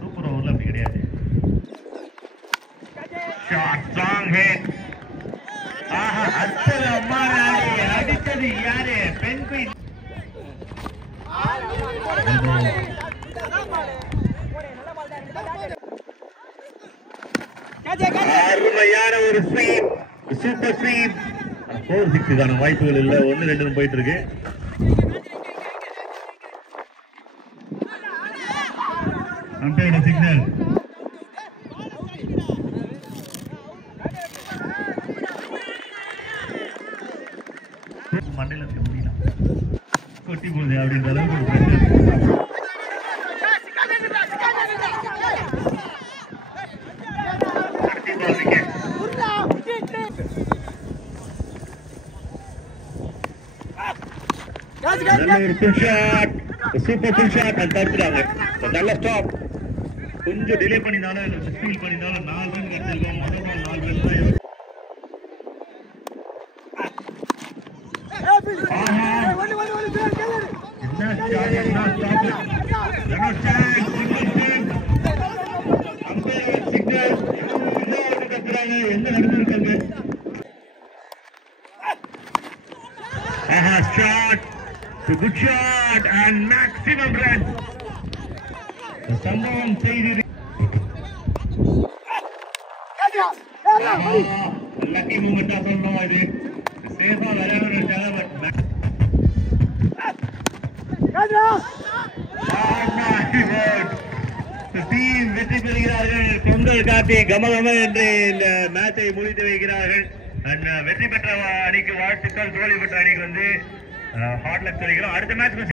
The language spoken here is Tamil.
சூப்பர் ஓவர்ல அப்படி கிடையாது. அடித்தது யாரு? பெண்குயின் அருமையான ஒரு ஸ்வீப், சூப்பர் ஸ்வீப். 4-6 வாய்ப்புகள் இல்ல, 1-2 போயிட்டு இருக்கு. அம்பையரோட சிக்னல். மண்டையில இருக்க முடியல, கொட்டி போகுது அப்படின்ற அளவுக்கு ஒரு பிரச்சனை. சூப்பர் ஃபுல் ஷாட் தடுத்துட்டாங்க. நல்ல ஸ்டாப். கொஞ்சம் டிலே பண்ணினாலும் ஸ்பீல் பண்ணினாலும் 4 ரன் கிடைச்சிருக்கோம். முதல் பால் 4 ரன் தான். என்ன நடந்திருக்காங்க? Good shot and maximum runs. சம்பவம் செய்து லக்கி மூமெண்டா சொல்லணும். இது சேஃபா விளையாடுறாங்க. டீம் வெற்றி பெறுகிறார்கள். பொங்கல் காட்டி கமகம என்று இந்த மேட்சை முடித்து வைக்கிறார்கள். வெற்றி பெற்ற அணிக்கு வாழ்த்துக்கள். தோல்வி பெற்ற அணிக்கு ஹார்ட் லக் சொல்லிக்கிறோம். அடுத்த மேட்ச்